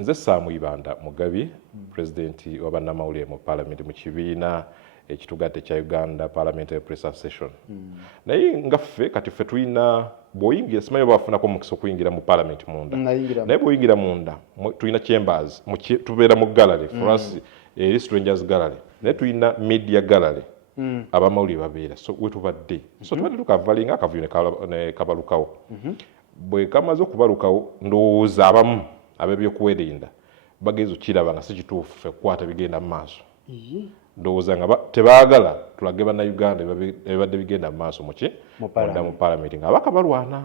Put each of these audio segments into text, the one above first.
nze Sam IBANDA Mugabi president wa bannamawulire mu parliament mu kibiina ekitugadde kya Uganda Parliamentary Press Association. Naye nga ffe kati ffe tulina bw'oyingira simanyi oba wafunako omukisa okuyingira mu parliament munda. Naye bw'oyingira munda tulina chambers tubeera mu gallery for us strangers gallery. Naye tulina media gallery abamawulire babeera so wetubadde so tubadde tukavalinga akavuyo ne kabalukawo. Bwe kamaze okubalukawo ndowooza abamu ab'ebyokwerinda bagenze okiraba nga si kituufu ffe kukwata bigenda mu maaso. Ndowooza nga tebaagala tulage bannayuganda ebibadde bigenda mu maaso munda mu parliament nga abaka balwana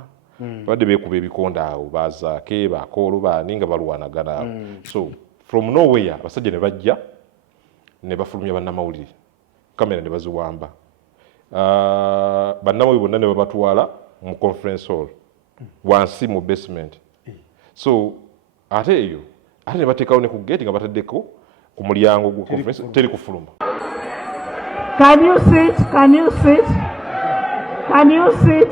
badde beekuba ebikonda awo bazaake bakoolu baani nga balwanagana awo. So from nowhere abasajja ne bajja ne bafulumya bannamawulire kamera ne baziwamba. Bannamawulire bonna ne babatwala mu conference hall wansi mu basement. So ate eyo ate ne bateekawo ne ku gate nga bataddeko ku mulyango gwa conference teri kufuluma. Can you sit? Can you sit? Can you sit?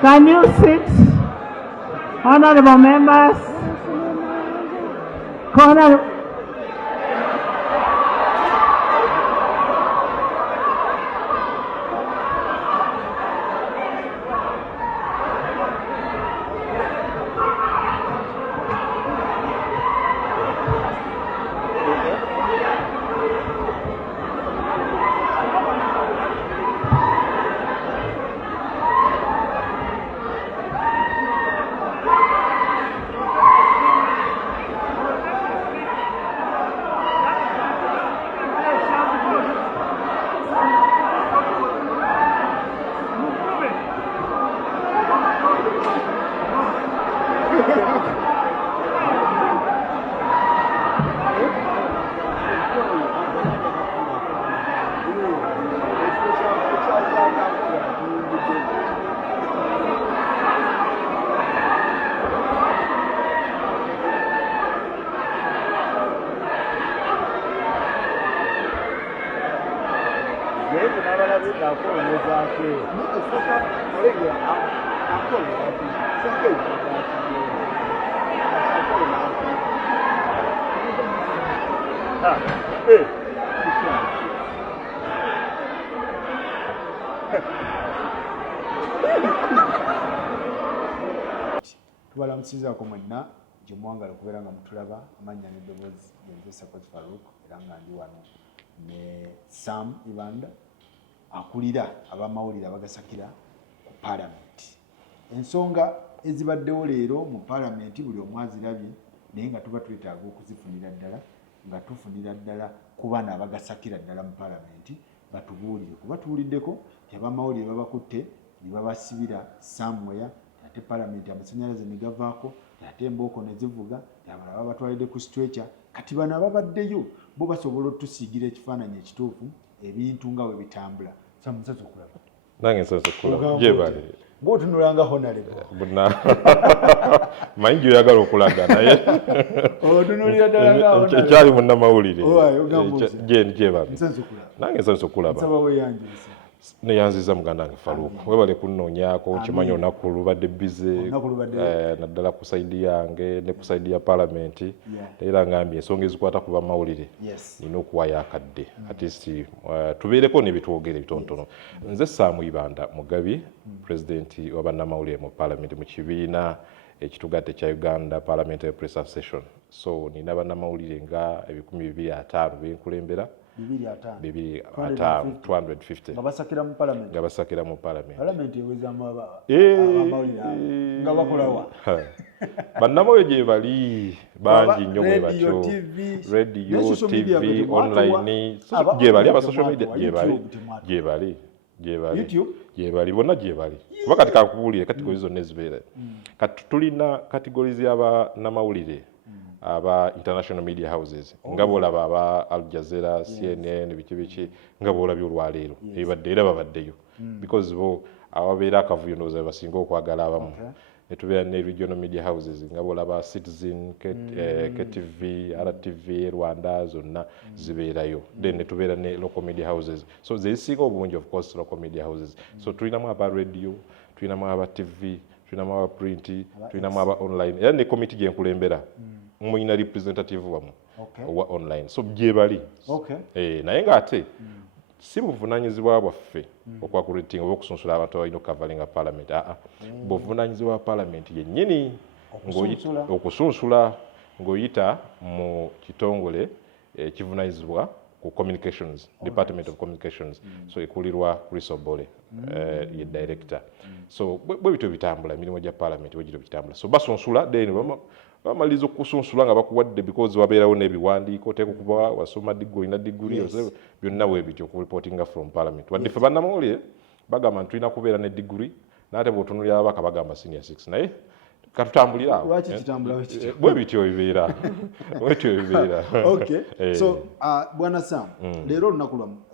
Can you sit? Honorable members, tubalamusizaako mwenna gye mwangala okubeera nga mutulaba. Amannya n'eddoboozi yenze Support Farouk era nga ndi wano ne Sam IBANDA akulira abamawulire abagasakira ku palamenti. Ensonga ezibaddewo leero mu palamenti buli omu azirabye naye nga tuba twetaaga okuzifunira ddala nga tufunira ddala ku bana abagasakira ddala mu palamenti batubuulire kuba tuwuliddeko abamawulire babakutte ne babasibira somewhere ate palamenti amasannyalaze ne gavaako ate embooko ne zivuga abalala babatwalidde ku stretcher kati bano ababaddeyo bo basobola otusiigira ekifaananyi ekituufu ebintu nga bwe bitambula. Samusaze okulaba nange nsaze okulaba gyebali ng'otunulanga honorable manyi gyoyagala okulaga naye otunulira ddala nga honorable ekyali munnamawulire gyebali nsaze okulaba nange nsaze okulaba nsaba weeyanjulisa neyanziza muganda wange Faruku webale kunnoonyaako kimanyi olunaku lubadde bize naddala ku saidi yange ne ku saidi ya palamenti era ngambye ensonga ezikwata ku bamawulire nina okuwaayo akadde atist tubeereko n'ebitwogere bitonotono. Nze Sam IBANDA Mugabi president wa bannamawulire mu palamenti mu kibiina ekitugadde kya Uganda Parliamentary Press Association. So nina bannamawulire nga 250 benkulembera 250 nga basakira mu palamenti. Palamenti ewezamu abamawulire nga bakolawa bannamawulire gye bali bangi nnyo bwe batyo radio TV online gye bali aba social media gye bali bonna gye bali kuba kati kakubuulire kategori zonna ezibeera kati tulina kategori z'abannamawulire aba international media houses nga bolaba aba Al Jazeera CNN biki nga bolabye olwaleero ebadde era babaddeyo because bo ababeera akavuyo ndowooza basinga okwagala abamu ne tubeera ne regional media houses nga bolaba Citizen KTV RTV Rwanda zonna zibeerayo then ne tubeera ne local media houses so zezisinga obungi of course local media houses so tulinamu aba radio tulinamu aba TV tulinamu aba print tulinamu aba online era ne committee gye nkulembera muyina representative wamu owa online so gye bali naye ng'ate si buvunaanyizibwa bwaffe okwakuletinga oba okusunsula abantu abalina okukavalinga parliament buvunaanyizibwa parliament yennyini okusunsula ng'oyita mu kitongole ekivunaanyizibwa ku communications Department of Communications so ekulirwa Chris Obole ye director so bwe bityo bitambula emirimu gya parliament bwe gityo bitambula so basunsula then bamaliza okusunsula nga bakuwadde because wabeerawo n'ebiwandiiko teeka kuba wasoma diguli olina diguli byonna bwe bityo ku reportinga from parliament wadde ffe bannamawulire bagamba nti tulina kubeera ne diguli n'ate bw'otunuulira ababaka bagamba senior 6 naye katutambulira awo bwe bityo bibeera so bwana Sam leero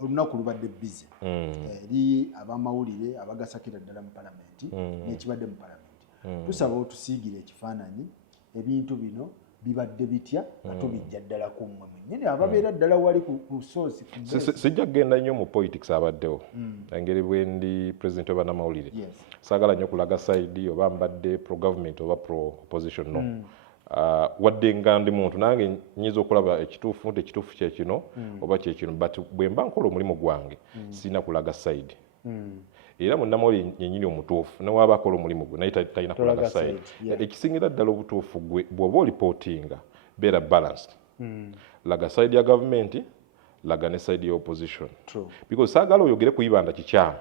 olunaku lubadde busy eri abamawulire abagasakira ddala mu palamenti n'ekibadde mu palamenti tusaba otusiigire ekifaananyi ebintu bino bibadde bitya ate bijja ddala ku mmwe mwennyini ababeera ddala wali ku source sijja kugenda nnyo mu politics abaddewo engeri bwe ndi president w'abannamawulire saagala nnyo kulaga side oba mbadde pro government oba pro opposition no wadde nga ndi muntu nange nyiza okulaba ekituufu nti ekituufu kyekino oba kyekino but bwe mba nkola omulimu gwange sirina kulaga side era munnamawulire yennyini omutuufu newaaba akola omulimu gwe naye talina kulaga side ekisingira ddala obutuufu gwe bw'oba olipootinga beera balanced laga side ya gavumenti laga ne side ya opposition because saagala oyogere ku ibanda kikyamu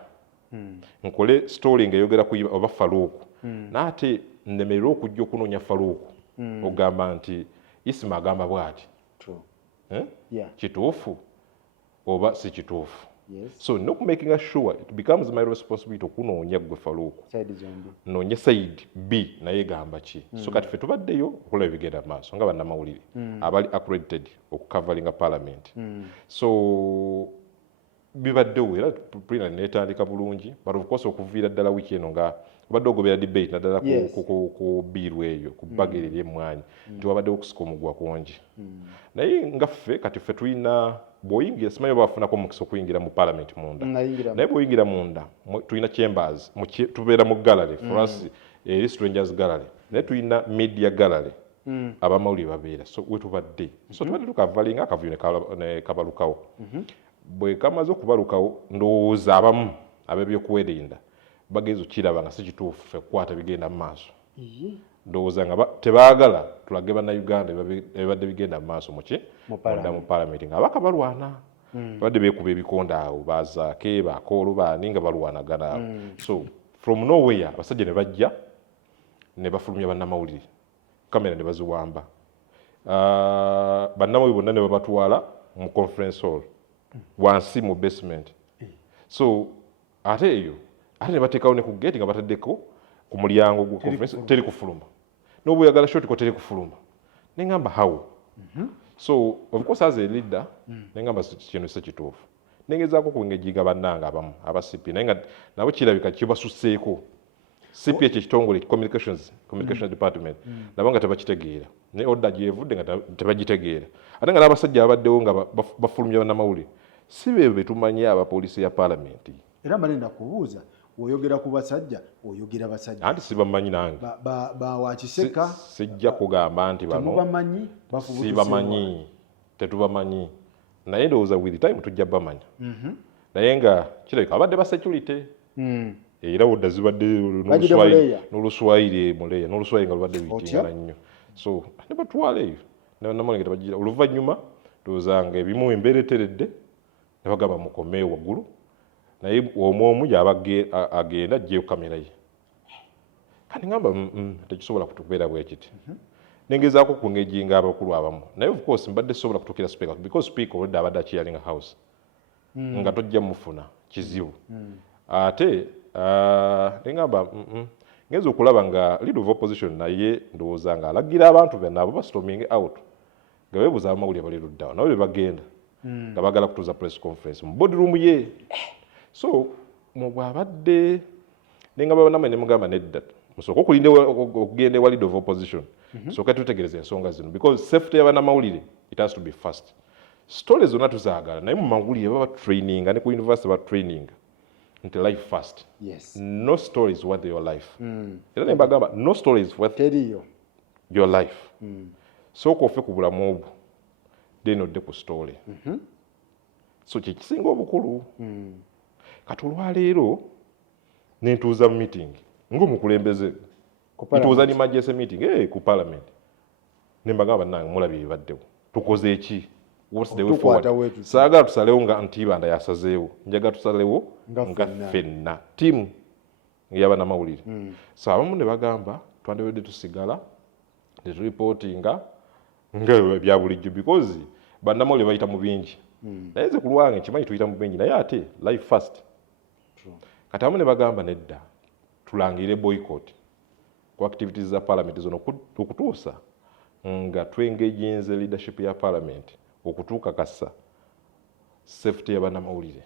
nkole story ng'eyogera ku oba faluuku naate nnemerera okujja okunoonya faluuku ogamba nti Isima agamba bw'ati kituufu oba si kituufu so not making sure it becomes my responsibility okunoonya gwe faluuku noonye side B naye gamba ki so kati ffe tubaddeyo okulaba ebigenda maaso nga bannamawulire abali accredited okukavalinga parliament so bibaddewo era pulina neetandika bulungi but of course okuviira ddala wiiki eno nga obadde ogobera debate naddala ku biiru eyo ku bagere ery'emmwanyi nti wabaddewo okusika omugwa kungi naye nga ffe kati ffe tulina bw'oyingira simanyi oba bafunako omukisa okuyingira mu parliament munda naye bw'oyingira munda tulina chambers tubeera mu gallery for us eri strangers gallery naye tulina media gallery abamawulire babeera so wetubadde so tubadde tukavalinga akavuyo ne kabalukawo bwe kamaze okubalukawo ndowooza abamu ab'ebyokwerinda bagenza okiraba nga si kituufu ffe kukwata bigenda mu maaso ndowooza nga tebaagala tulage bannayuganda ebibadde bigenda mu maaso munda mu palamenti nga abaka balwana badde beekuba ebikonda awo bazaake bakoolu baani nga balwanagana awo so from nowhere abasajja ne bajja ne bafulumya bannamawulire kamera ne baziwamba bannamawulire bonna ne babatwala mu conference hall wansi mu basement so ate eyo ate ne bateekawo ne ku gate nga bataddeko ku mulyango gwa conference teri kufuluma n'oba oyagala shoti ko teri kufuluma ne ngamba how so of course as a leader ne ngamba kino si kituufu nengezaako kubengejiga bannanga abamu aba CP naye nga nabo kirabika kibasuseeko CP ekyo ekitongole communication department nabo nga tebakitegeera ne order gyevudde nga tebagitegeera ate nga n'abasajja abaddewo nga bafulumya bannamawulire si bebe tumanyi abapoliisi ya palamenti era mbalenda kubuuza oyogera ku basajja oyogera basajja anti sibamanyi nange wakiseka sijja kugamba nti bano sibamanyi tetubamanyi naye ndowooza with time tujja bamanya naye nga kirabika abadde ba security era wodda zibadde n'oluswayiri muleya n'oluswayiri nga lubadde luyitingana nnyo so ne batwala eyo namalinga tebagira oluvannyuma ndowooza nga ebimu embeera eteredde ne bagamba mukomee waggulu naye omu yaba agenda ajjeyo kamera ye kati ngamba tekisobola kutubeera bwe kiti nengezaako kungejinga abakulu abamu naye of course mbadde sobola kutukira speaker because speaker already abadde akiyalinga house nga tojja mufuna kizibu ate nengamba ngenza okulaba nga leader of opposition naye ndowooza nga alagira abantu bena abo bastorming out nga beebuuza abamawulire bali luddawo nabo bagenda nga bagala kutuuza press conference mu boardroom ye so bwabadde nengamba banamwe ne mugamba nedda musooka okulinda okugenda ewa leader of opposition sooka tutegereza ensonga zino because safety y'abannamawulire it has to be first stories zonna tuzaagala naye mu mawulire baba training ne ku university ba training nti life first. Yes. No story is worth your life. Era ne mbagamba no story is worth your life. Sooka ofe ku bulamu obwo then odde ku story. So kye kisinga obukulu. Kati olwaleero ne ntuuza mu meeting ng'omukulembeze ntuuza ni emergency meeting ku parliament ne mbagamba bannange mulabye ebibaddewo tukoze eki? What's the way forward? Saagala tusalewo nga nti IBANDA yasazeewo, njagala tusalewo nga ffenna tiimu y'abannamawulire. So abamu ne bagamba twandibadde tusigala ne turipootinga nga bya bulijjo because bannamawulire bayita mu bingi. Naye nze ku lwange nkimanyi tuyita mu bingi naye ate life first. Kati abamu ne bagamba nedda tulangire boycott ku activities za parliament zono okutuusa nga twengeginze leadership ya parliament okutuuka kassa safety y'abannamawulire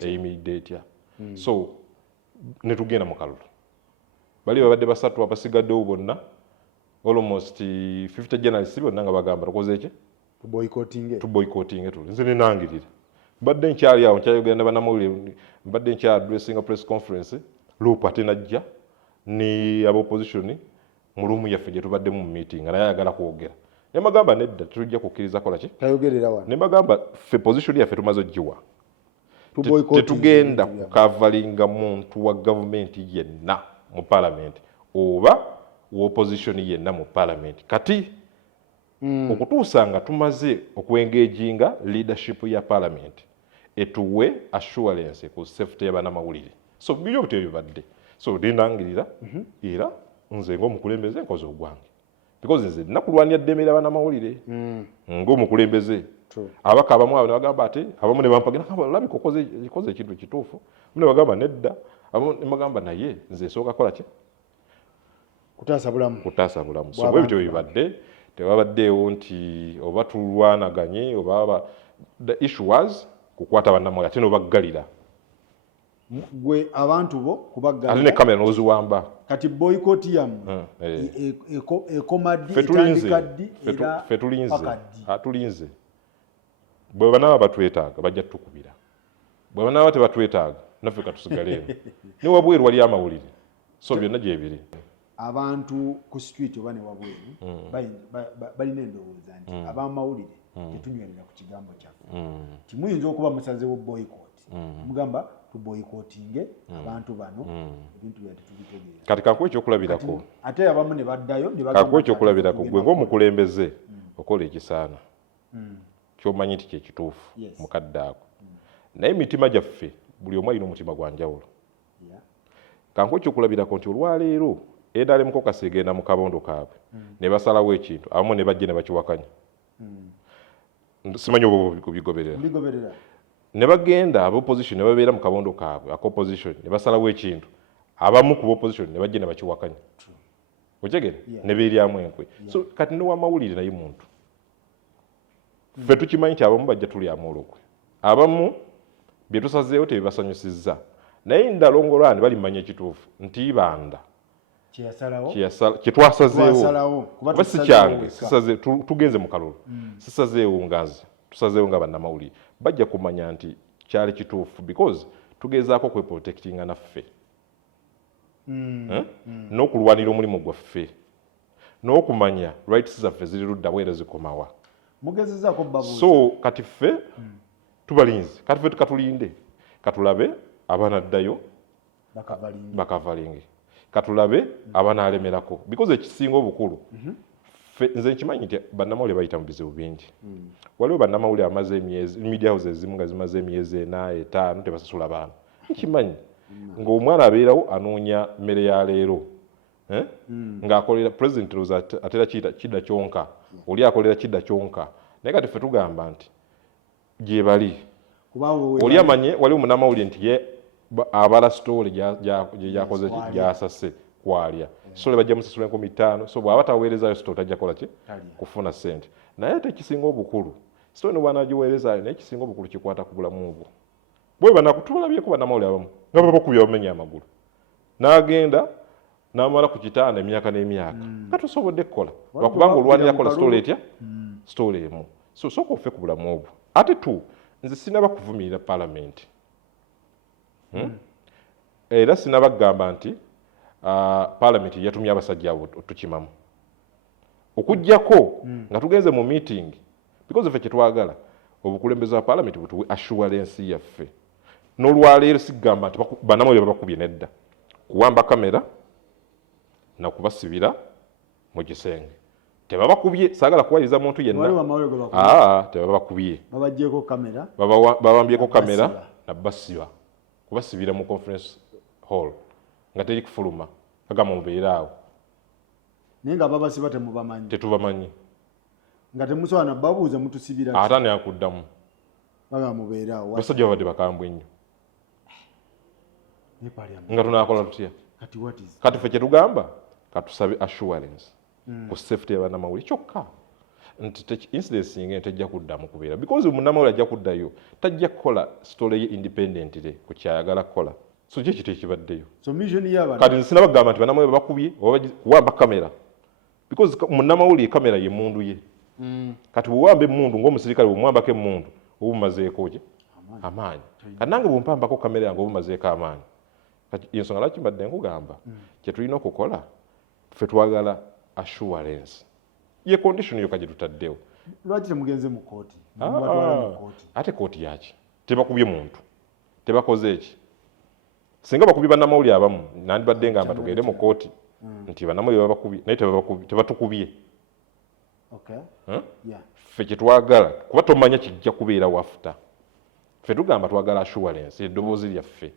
eyimiridde etya. So ne tugenda mu kalulu bali babadde basatu abasigaddewo bonna almost 50 journalists bonna nga bagamba tukoze eki tuboycottinge tuli. Nze ne nangirira mbadde nkyali awo nkyayogera bannamawulire mbadde nkyadressinga press conference loop ate najja ni ab'opposition mu ruumu yaffe gye tubaddemu mu meeting naye ayagala kwogera. Ne bagamba nedda tujja kukkiriza kola ki tayogerera wano. Ne bagamba ffe position yaffe tumaze oggiwa tetugenda kukavalinga muntu wa gavumenti yenna mu parliament oba wa opposition yenna mu parliament. Kati okutuusa nga tumaze okwengeginga leadership ya parliament etuwe assurance ku safety y'abannamawulire. So byo bibadde. So dinangirira era nze ng'omukulembeze nkoze ogwange because nze nakulwanya ddembe ly'abannamawulire ng'omukulembeze. Abaka abamu abo ne bagamba ate abamu ne bampagira labika okoze ekintu ekituufu ne bagamba nedda abamu ne bagamba naye nze esooka kola ki kutaasa bulamu. So bwe bityo bibadde tewabaddeewo nti oba tulwanaganye oba the issue was kukwata bannamawulire ate n'obaggalira gwe abantu bo kubaggalira ate ne kamera n'oziwamba. Kati boycott yamu ekomaddi etandikaddi era tulinze bwe banaaba batwetaaga bajja tukubira, bwe banaaba tebatwetaaga naffe katusigaleemu ne wabweru wali amawulire. So byonna gye biri. Abantu ku street oba ne wabweru balina endowooza nti ab'amawulire tetunywerera ku kigambo kyaffe. Timuyinza okuba musazewo boycott mugamba tuboycottinge abantu bano ebintu bya tetubitegeera. Kati kankuwa ekyokulabirako ate abamu ne baddayo ne kankuwa ekyokulabirako gwe ng'omukulembeze okola ekisaana kyomanyi nti kyekituufu mukadde ako naye emitima gyaffe buli omu alina omutima gwa njawulo. Kankuwa ekyokulabirako nti olwaleero NRM kokasi egenda mu kabondo kaabwe ne basalawo ekintu abamu ne bajja ne bakiwakanya. Simanyi oba kubigoberera ne bagenda ab'opposition ne babeera mu kabondo kaabwe opposition ne basalawo ekintu abamu ku opposition ne bajja ne bakiwakanya. Okyegere ne beeryamu enkwe. So kati n'owamawulire naye muntu ffe tukimanyi nti abamu bajja tulyamu olukwe, abamu bye tusazeewo tebibasanyusizza naye ndalongolwani balimanya ekituufu nti IBANDA kye twasazeewo kuba si kyange tugenze mu kalulu sisazeewo ngazi tusazeewo nga bannamawulire bajja kumanya nti kyali kituufu because tugezaako kweprotectinga naffe n'okulwanira omulimu gwaffe n'okumanya rights zaffe ziri ludda bwera zikomawa. So kati ffe tubalinze kati ffe tukatulinde katulabe abanaddayo bakavalinge katulabe abanalemerako because ekisinga obukulu nze nkimanyi nti bannamawulire bayita mu bizibu bingi. Waliwo bannamawulire amaze emyezi media houses ezimu nga zimaze emyezi 4 5 tebasasula baana. Nkimanyi ng'omwana abeerawo anoonya mmere ya leero ng'akolera president atera kidda kyonka oli akolera kidda kyonka naye kati ffe tugamba nti gye bali oli amanye waliwo munnamawulire nti ye abala story gyakoze gyasase kwalya so bajja musasula 5,000 so bw'aba taweerezayo story tajja kola ki kufuna ssente naye ate ekisinga obukulu story no bw'anaagiweerezaayo naye ekisinga obukulu kikwata ku bulamu obwo. Bwe banakutulabyeko bannamawulire abamu nga babakubya bamenya amagulu n'agenda n'amala ku kitaana emyaka n'emyaka katusobodde kukola lwakubanga olwanira kola story etya story emu. So sooka offe ku bulamu obwo ate tu nze sinaba kuvumirira parliament Era sinabagamba nti Parliament yatumye abasajja abo tukimamu okujjako nga tugenze mu meeting because ffe kyetwagala obukulembeze wa Parliament butuwe assurance yaffe n'olwaleero sigamba nti bannamawulire babakubye nedda kuwamba kamera na kubasibira mu kisenge tebabakubye saagala kuwaliza muntu yenna tebabakubye babajjeko kamera babambyeko kamera na basiba kubasibira mu conference hall nga teri kufuluma agamba mubeera awo naye nga babasiba temubamanyi tetubamanyi nga temusobola na babuuza mutusibira ate ani akuddamu baga mubeera awo basajja babadde bakambwe nnyo nga tunaakola tutya kati ffe kyetugamba katusabe assurance ku safety y'abannamawulire kyokka nti incident singa tejja kuddamu kubeera because munnamawulire ajja kuddayo tajja kukola story ye independently ku kyayagala kukola so kye kiti ekibaddeyo kati sinabagamba nti bannamawulire babakubye oba kuwamba kamera because munnamawulire kamera ye mundu ye kati bwewamba emundu ng'omusirikale bwemwambako emundu oba mumazeeko ki amaanyi kati nange bwempambako kamera yange oba mumazeeko amaanyi kati ensonga lwaki mbadde nkugamba kyetulina okukola ffe twagala assurance ye condition yokka gye tutaddewo lwaki temugenze mu kooti ate kooti yaki tebakubye muntu tebakoze eki singa bakubye bannamawulire abamu nandibadde ngamba tugende mu kooti nti bannamawulire babakubye naye tebatukubye ffe kyetwagala kuba tomanya kijja kubeera wafuta ffe tugamba twagala assurance eddoboozi lyaffe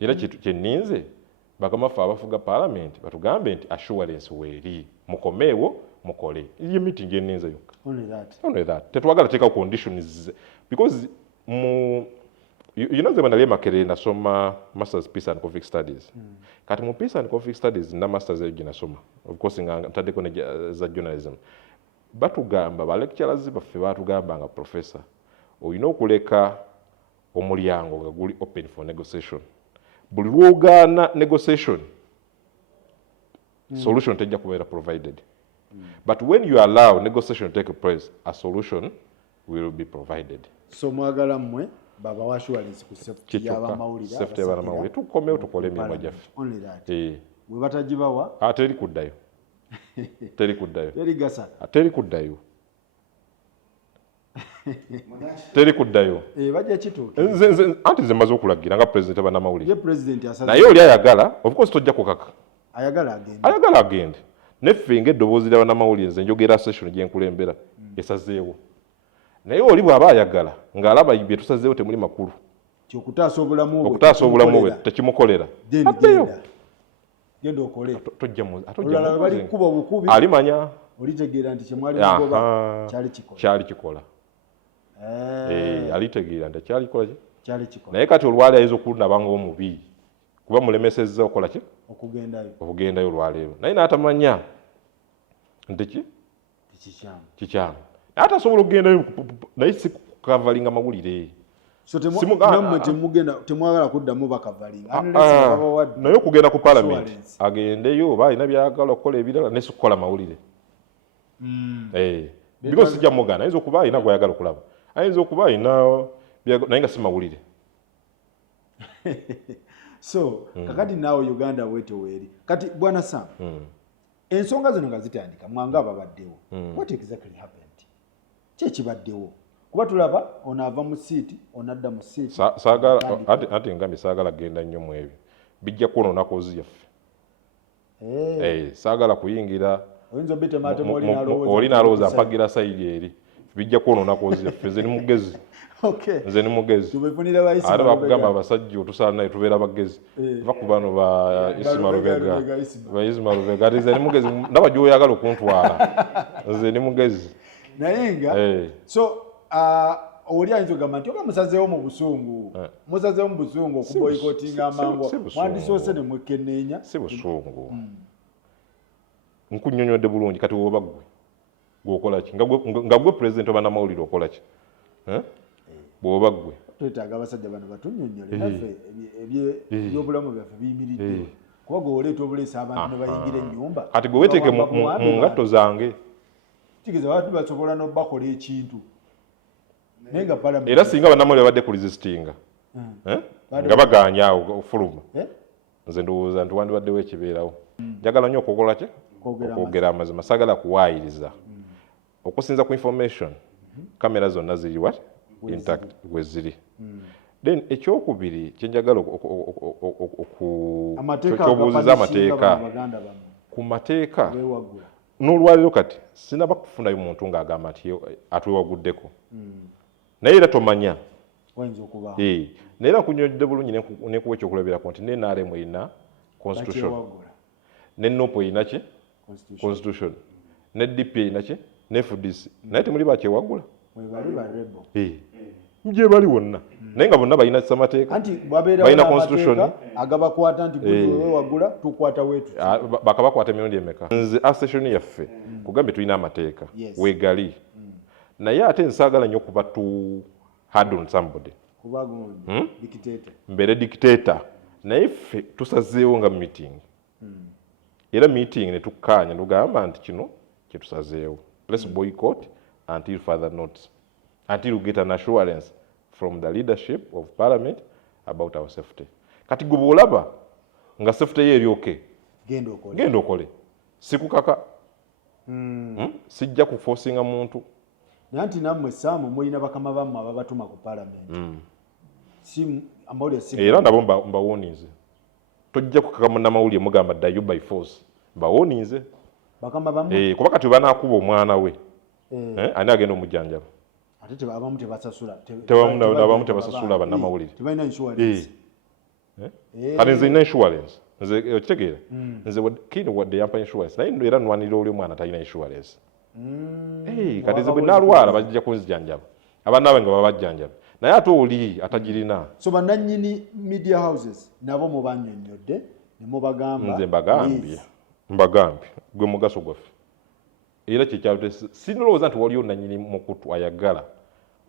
era kyenninze bakamaffe abafuga Parliament batugambe nti assurance weeri mukomeewo mukole ye meeting enninze yokka only that tetwagala teeka conditions because you know nali Makerere nasoma masters peace and conflict studies kati mu peace and conflict studies na masters eyo nasoma of course nga ntaddeko za journalism batugamba ba lecturers baffe batugamba nga professor olina okuleka omulyango nga guli open for negotiation buli lwogaana negotiation solution tejja kubeera provided but when you allow negotiation to take place a solution will be provided so mwagala mmwe baba wa assurance ku safety y'abamawulire tukomewo tukole emirimu gyaffe bwe batagibawa teri kuddayo teri kuddayo bajja kituuke anti nze mmaze okulagira nga president abannamawulire naye oli ayagala of course tojja kukaka ayagala agende neffe ng'eddoboozi ly'abannamawulire nze njogera session gyenkulembera esazeewo naye oli bw'aba ayagala ng'alaba bye tusazeewo temuli makulu okutaasa obulamu bwe tekimukolera addeyo genda okole alimanya olitegeera nti kyemwali kyali kikola alitegeera nti kyali kikola naye kati olwali ayinza okulunaba ng'omubi kuba mulemesezza okukola ki okugendayo olwaleero naye n'atamanya nti kikyamu atasobola okugendayo naye si kukavalinga mawulire temwagala kuddamu bakavalinga naye okugenda ku Parliament agendeyo oba alina byagala okukola ebirala naye si kukola mawulire because sijja mugana ayinza okuba alina gwayagala okulaba ayinza okuba alina naye nga si mawulire so kakati naawe Uganda weteweeri kati bwana Sam ensonga zino nga zitandika mwanga babaddewo what exactly happened kyekibaddewo kuba tulaba onaava mu siiti onadda mu siiti anti ngambye saagala genda nnyo mu ebyo bijja kwonoona kozi yaffe saagala kuyingira oli nalowooza mpagira sayidi eri bijja kwonoona kozi yaffe nze ni mugezi ate bakugamba abasajja otusaala naye tubeera bagezi va ku bano ba Isima Lubega ati nze ni mugezi ndaba gy'oyagala okuntwala nze ni mugezi naye nga so oli ayinza okugamba nti oba musazeewo mu busungu okuboyikotinga amangu mwandisoose ne mwekenneenya si busungu nkunnyonnyodde bulungi kati woba gweokola ki nga gwe president obannamawulire okola ki bw'oba gwe twetaaga abasajja bano batunnyonnyole naffe ebyobulamu byaffe biyimiridde kuba gwe oleeta obuleesi abantu ne bayingira ennyumba kati gwe weeteeke mu ngatto zange kigeza abantu basobola n'obakola ekintu naye nga Parliament era singa bannamawulire badde ku resistinga nga baganya awo ofuluma nze ndowooza nti wandibaddewo ekibeerawo njagala nnyo okukola ki okwogera amazima sagala kuwaayiriza okusinza ku information kamera zonna ziri what intact we ziri then ekyokubiri kyenjagala kyobuuziza amateeka ku mateeka n'olwaliro kati sinaba kufunayo muntu ng'agamba nti atwewaguddeko naye era tomanya naye era nkunyonjodde bulungi nekuwa ekyokulabirako nti NRM erina constitution ne NOPO erina ki constitution ne DP erina ki ne FDC naye temuli bakyewagula gye bali wonna naye nga bonna balina kisamateeka balina constitution agabakwata nti wewagula tukwata wetu bakabakwata emirundi emeka nze association yaffe kugambye tulina amateeka wegali naye ate nsaagala nnyo kuba tu hard on somebody mbere dictator naye ffe tusazeewo nga meeting era meeting ne tukkaanya tugamba nti kino kyetusazeewo let's boycott until further notice until we get an assurance from the leadership of parliament about our safety. Kati gwe bw'olaba nga safety ye eryoke genda okole sikukaka sijja kuforcinga muntu naye nti nammwe Sam mulina bakama bammwe ababatuma ku parliament era nabo mbawonize tojja kukaka munnamawulire mugamba ddayo by force mbawonize bakama bammwe kuba kati banakuba omwana we ani agenda omujjanjaba ate abamu tebasasula abamu tebasasula bannamawulire tebalina insurance kati nze nina insurance nze okitegeera nze kino wadde yampa insurance naye era nwanirira oli omwana talina insurance kati nze bwe nalwala bajja kunzijanjaba abaana bange baba bajjanjaba naye ate oli atagirina so bannannyini media houses nabo mubannyonnyodde ne mubagamba nze mbagambye gwe mugaso gwaffe era kyekyalute sinalowooza nti waliyo nannyini mukutu ayagala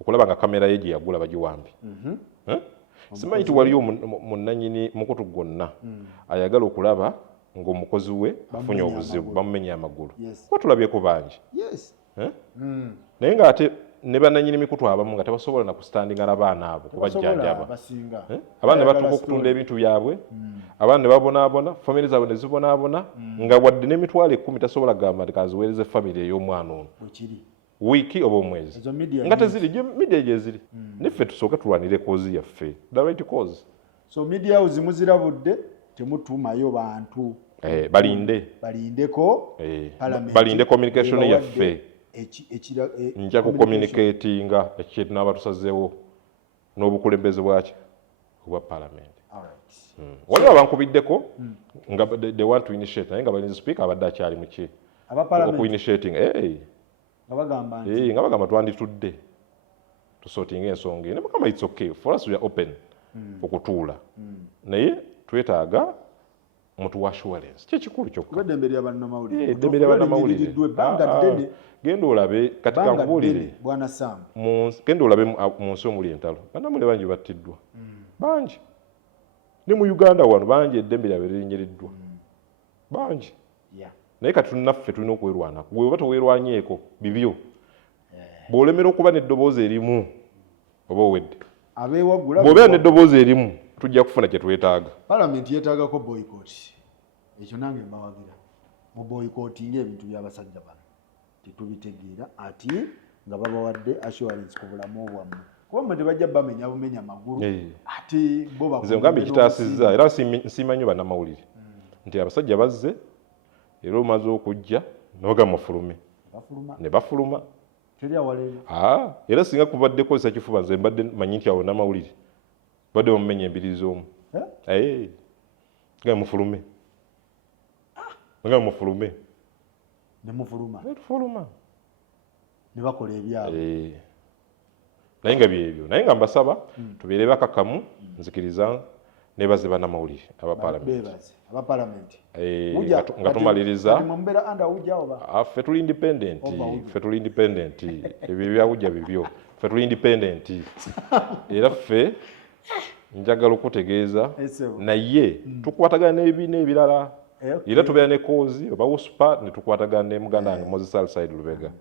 okulaba nga kamera ye gye yagula Batuwambye simanyi nti waliyo munnannyini mukutu gwonna ayagala okulaba ng'omukozi we afunye obuzibu bamumenye amagulu kuba tulabyeko bangi naye ng'ate ne bannannyini mikutu abamu nga tebasobola na kusitandinga n'abaana abo kubajjanjaba abaana ne batuuka okutunda ebintu byabwe abaana ne babonaabona famire zaabwe ne zibonaabona nga wadde n'emitwalo 10 tasobola gamba nti kaziweereze famire ey'omwana ono wiiki oba omwezi nga teziri media gye ziri neffe tusooke tulwanire kozi yaffe the right cause so media house muzirabudde temutumayo bantu balinde communication yaffe nja kucommunicatinga ekintu n'aba tusazeewo n'obukulembeze bwaki obwa parliament waliwo abankubiddeko nga they want to initiate naye nga balinzi speaker abadde akyali muki okuinitiating nga bagamba twanditudde tusortinga ensonga ne bagamba it's okay for us we are open okutuula naye twetaaga mutu assurance kyekikulu kyokkaddembe ly'abannamawulire genda olabe kati kankubuulire bwana Sam genda olabe mu nsi omuli entalo bannamawulire bangi battiddwa bangi ne mu Uganda wano bangi eddembe lyabwe lirinnyiriddwa bangi naye kati tunnaffe tulina okwerwanako gwe oba teweerwanyeeko bibyo bw'olemera okuba n'eddoboozi erimu oba owedde bw'obeera n'eddoboozi erimu tujja kufuna kye twetaaga palamenti yeetaagako boycott ekyo nange mbawagira mu boycottinga ebintu by'abasajja bano tetubitegeera ati nga babawadde assurance ku bulamu bwammwe kuba mmwe tebajja bamenya bumenya amagulu ate bo nze ngambe ekitaasizza era nsiima nnyo bannamawulire nti abasajja bazze era omaze okujja n'ogamba mufulume ne bafuluma era singa kubadde kozesa kifuba nze mbadde manyi nti awo namawulire badde bamumenya embiri z'omu nga mufulume netufuluma ne bakola ebyabwe naye nga byebyo naye nga mbasaba tubeere bakakamu nzikiriza nebaze bannamawulire abapalamenti nga tumaliriza ffe tuli independent ebyo byawujja bibyo ffe tuli independent era ffe njagala okutegeeza naye tukwatagana n'ebibiina ebirala era tubeera ne kozi oba uspa ne tukwatagana ne muganda wange Moses Alside Lubega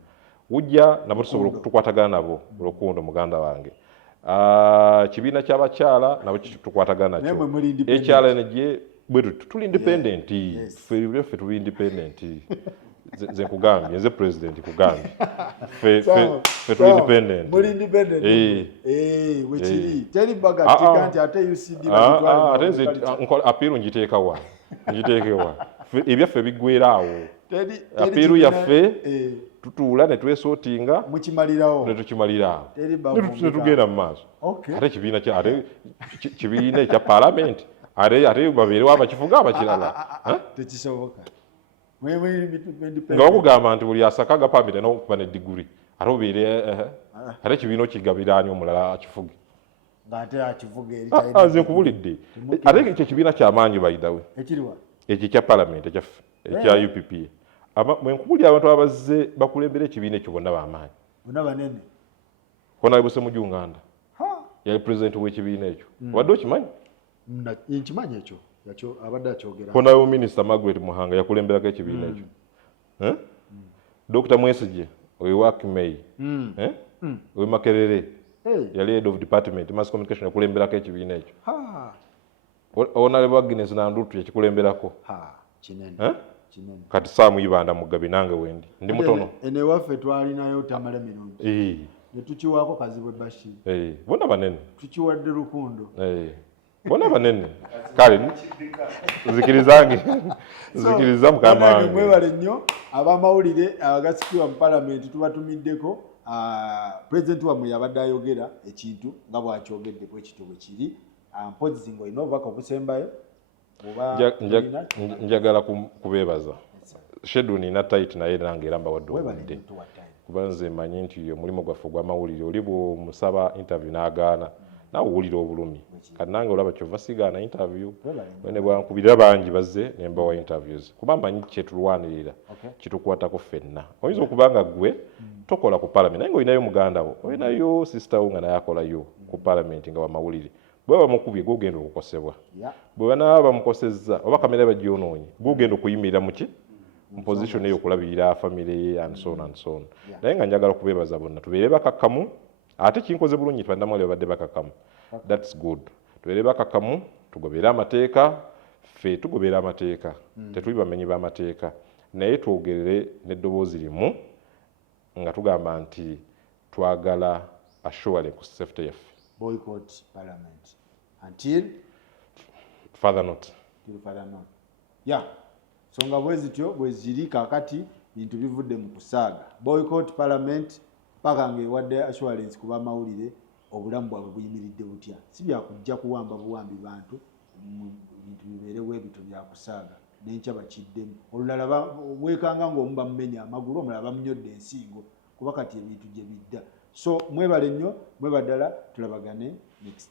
wujja nabo tusobola okutukwatagana nabo olukundo muganda wange kibiina ky'abakyala nabo tukwatagana Naye nakyo mwe muli independent. HRNG bwe tuli independent ffe tuli independent nze nkugambye nze president kugambye ffe tuli independent Muli independent. Wekiri. Teri baga tikanti ate UCD ate nze apiiru ngiteekawa ebyaffe biggweeraawo apiiru yaffe tutuula ne twesootinga mukimalirawo ne tukimaliraawo ne tugenda mu maaso ate kibiina ekya paalamenti ate babeerewo abakifuga abakirala tekisoboka nga bakugamba nti buli asaka agapambi alina okuba ne diguri ate obeere ate ekibiina okigabiraani omulala akifuge ng'ate akivuga eri nze nkubulidde ate ekyo ekibiina kyamaanyi bayidawe ekiriwa ekyo ekya paalamenti ekyaffe ekya UPPA bwe nkubulira abantu abazze bakulembera ekibiina ekyo bonna bamaanyi bonna banene Honorable Buse Mujunganda yali president w'ekibiina ekyo obadde okimanyi nkimanyi ekyo abadde akyogera Honorable Minister Margaret Muhanga yakulemberako ekibiina ekyo Dr. Mwesigye owe Kimei owe Makerere yali head of department mass communication yakulemberako ekibiina ekyo Honorable Agnes Nandutu yakikulemberako kinene kati Sam Ibanda Mugabi nange wendi ndi mutono ene waffe twalinayo tamala mirungi ne tukiwaako Kazibwe Bashir bonna banene tukiwadde Lukundo bonna banene kale nzikiriza mukama wange mwebale nnyo abamawulire agasikibwa mu palamenti tubatumiddeko president wamwe yabadde ayogera ekintu nga bwakyogedde bwekityo bwe kiri mpozi nga olina obubaka obusembayo njagala kubeebaza shedu nina tight naye nange era mbawadde obudde kuba nze manyi nti omulimu gwaffe gw'amawulire oli bw'omusaba interview n'agaana nawe owulira obulumi kati nange olaba kyova sigaana interview ne bwankubirira bangi bazze ne mbawa interviews kuba mmanyi kyetulwanirira kitukwatako ffenna oyinza okuba nga ggwe tokola ku palamenti naye ng'olinayo muganda wo olinayo sister wo nga naye akolayo ku palamenti nga wamawulire bwe bamukubye gwogenda okukosebwa bwe banaaba bamukosezza oba kamera bagyonoonye gwogenda okuyimirira muki mu position eyo okulabirira famire ye and so on naye nga njagala kubeebaza bonna tubeere bakakkamu ate kinkoze bulungi twandamwali babadde bakakkamu that's good tubeere bakakkamu tugobere amateeka ffe tugobera amateeka tetuli bamenyi b'amateeka naye twogerere n'eddoboozi limu nga tugamba nti twagala assurance ku safety yaffe boycott parliament until further not songa bwezityo bweziri kakati bintu bivudde mu kusaaga boycott parliament paka ng'ewadde assurance ku bamawulire obulamu bwabwe buyimiridde butya si byakujja kuwamba buwambi bantu bintu bibeerewo ebito byakusaaga n'enkya bakiddemu olulala wekanga ng'omu bamumenya amagulu omulala bamunyodde ensingo kuba kati ebintu gye bidda so mwebale nnyo mwebaddala tulabagane next